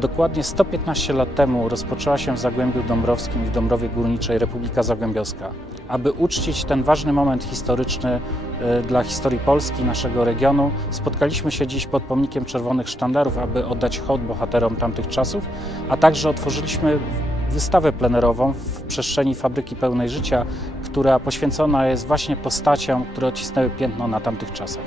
Dokładnie 115 lat temu rozpoczęła się w Zagłębiu Dąbrowskim i w Dąbrowie Górniczej Republika Zagłębiowska. Aby uczcić ten ważny moment historyczny e, dla historii Polski, naszego regionu, spotkaliśmy się dziś pod pomnikiem Czerwonych Sztandarów, aby oddać hołd bohaterom tamtych czasów, a także otworzyliśmy wystawę plenerową w przestrzeni Fabryki Pełnej Życia, która poświęcona jest właśnie postaciom, które odcisnęły piętno na tamtych czasach.